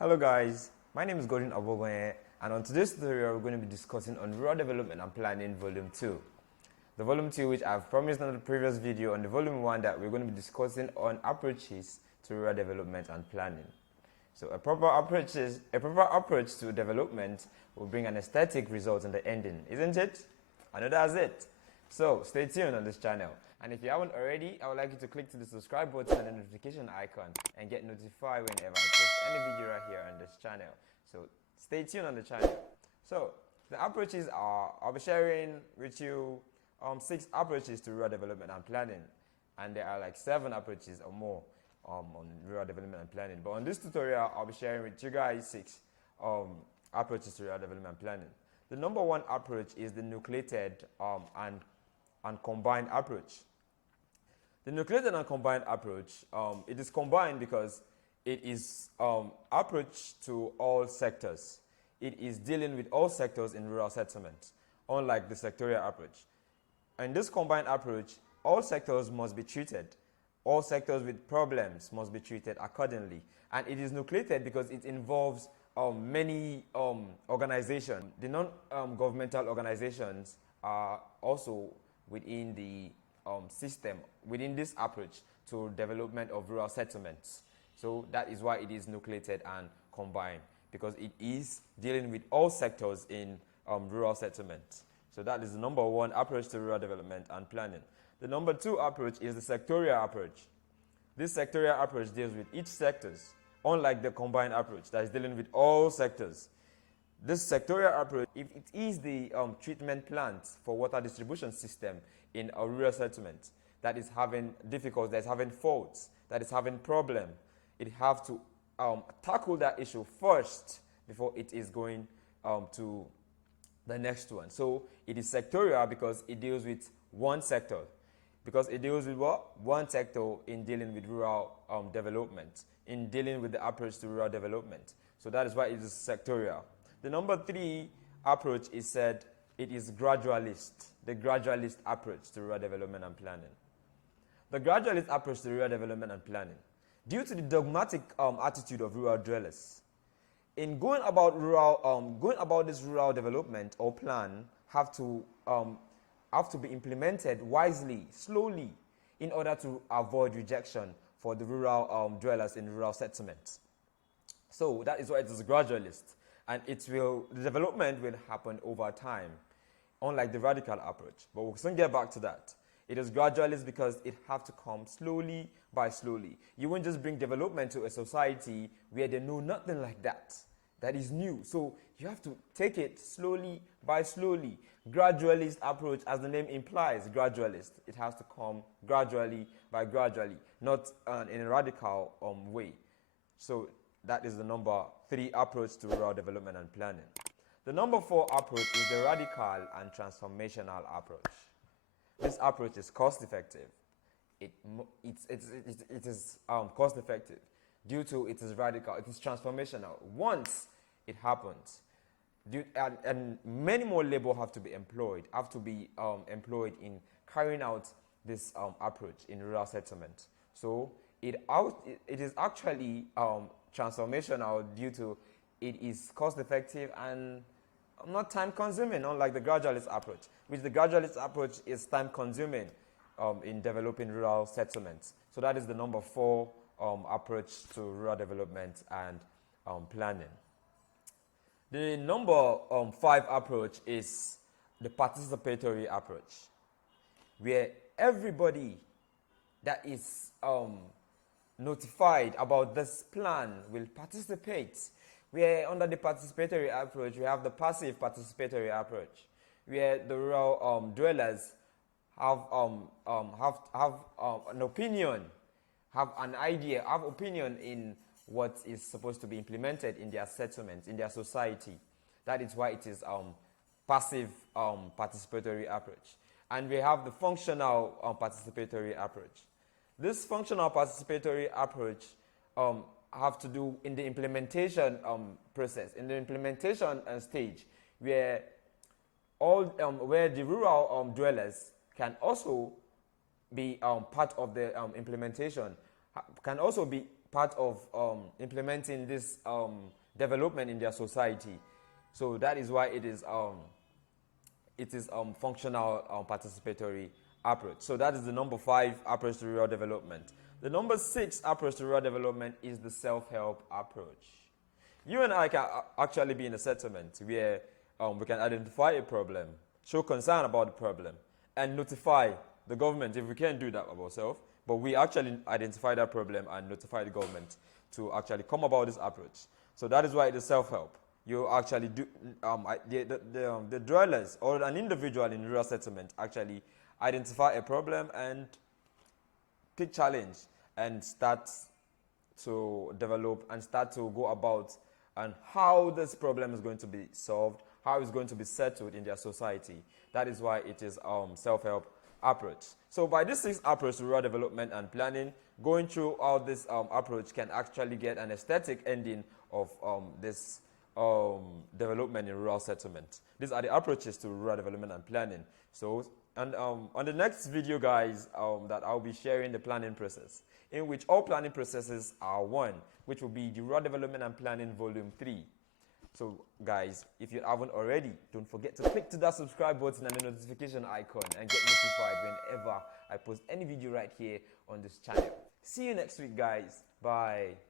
Hello guys, my name is Gordon Abogoye, and on today's tutorial we're going to be discussing on Rural Development and Planning Volume 2. The Volume 2 which I've promised in the previous video on the Volume 1 that we're going to be discussing on approaches to rural development and planning. So a proper approach to development will bring an aesthetic result in the ending, isn't it? I know that's it. So stay tuned on this channel. And if you haven't already, I would like you to click to the subscribe button and the notification icon and get notified whenever I post any video right here on this channel. So stay tuned on the channel. So the approaches are, I'll be sharing with you 6 approaches to rural development and planning. And there are like 7 approaches or more on rural development and planning. But on this tutorial, I'll be sharing with you guys 6 approaches to rural development and planning. The number 1 approach is the nucleated and combined approach. The nucleated and combined approach, it is combined because it is approach to all sectors. It is dealing with all sectors in rural settlements, unlike the sectorial approach. In this combined approach, all sectors must be treated. All sectors with problems must be treated accordingly. And it is nucleated because it involves many organizations. The non-governmental organizations are also within the system, within this approach to development of rural settlements. So that is why it is nucleated and combined, because it is dealing with all sectors in rural settlements. So that is the number 1 approach to rural development and planning. The number 2 approach is the sectorial approach. This sectorial approach deals with each sectors, unlike the combined approach that is dealing with all sectors. This sectorial approach, if it is the treatment plant for water distribution system in a rural settlement that is having difficulties, that is having faults, that is having problem, it have to tackle that issue first before it is going to the next one. So it is sectorial because it deals with one sector. Because it deals with what? One sector in dealing with rural development, in dealing with the approach to rural development. So that is why it is sectorial. The number 3 approach is said it is gradualist, the gradualist approach to rural development and planning. The gradualist approach to rural development and planning, due to the dogmatic attitude of rural dwellers, in going about this rural development or plan have to be implemented wisely, slowly, in order to avoid rejection for the rural dwellers in rural settlements. So that is why it is gradualist. And the development will happen over time, unlike the radical approach. But we'll soon get back to that. It is gradualist because it has to come slowly by slowly. You won't just bring development to a society where they know nothing like that. That is new. So you have to take it slowly by slowly. Gradualist approach, as the name implies, gradualist. It has to come gradually by gradually, not in a radical way. So that is the number 3 approach to rural development and planning. The number 4 approach is the radical and transformational approach. This approach is cost effective. It is cost effective due to it is radical. It is transformational. Once it happens, and many more labor have to be employed in carrying out this approach in rural settlement. So it is actually transformational due to it is cost effective and not time consuming, unlike the gradualist approach, which the gradualist approach is time consuming in developing rural settlements. So that is the number 4 approach to rural development and planning. The number 5 approach is the participatory approach, where everybody that is notified about this plan will participate. Where under the participatory approach, we have the passive participatory approach, where the rural dwellers have an opinion, have an idea, have opinion in what is supposed to be implemented in their settlements, in their society. That is why it is passive participatory approach. And we have the functional participatory approach. This functional participatory approach have to do in the implementation process, in the implementation stage, where where the rural dwellers can also be part of the implementation, can also be part of implementing this development in their society. So that is why it is functional participatory approach. So that is the number 5 approach to rural development. The number 6 approach to rural development is the self-help approach. You and I can actually be in a settlement where we can identify a problem, show concern about the problem, and notify the government if we can't do that ourselves. But we actually identify that problem and notify the government to actually come about this approach. So that is why it is self-help. You actually do, the dwellers or an individual in rural settlement actually identify a problem and pick challenge and start to develop and start to go about and how this problem is going to be solved, how it's going to be settled in their society. That is why it is self-help approach. So by this 6 approach to rural development and planning, going through all this approach can actually get an aesthetic ending of this development in rural settlement. These are the approaches to rural development and planning. So, and on the next video, guys, that I'll be sharing the planning process, in which all planning processes are one, which will be the rural development and planning volume 3. So guys, if you haven't already, don't forget to click to that subscribe button and the notification icon and get notified whenever I post any video right here on this channel. See you next week, guys. Bye.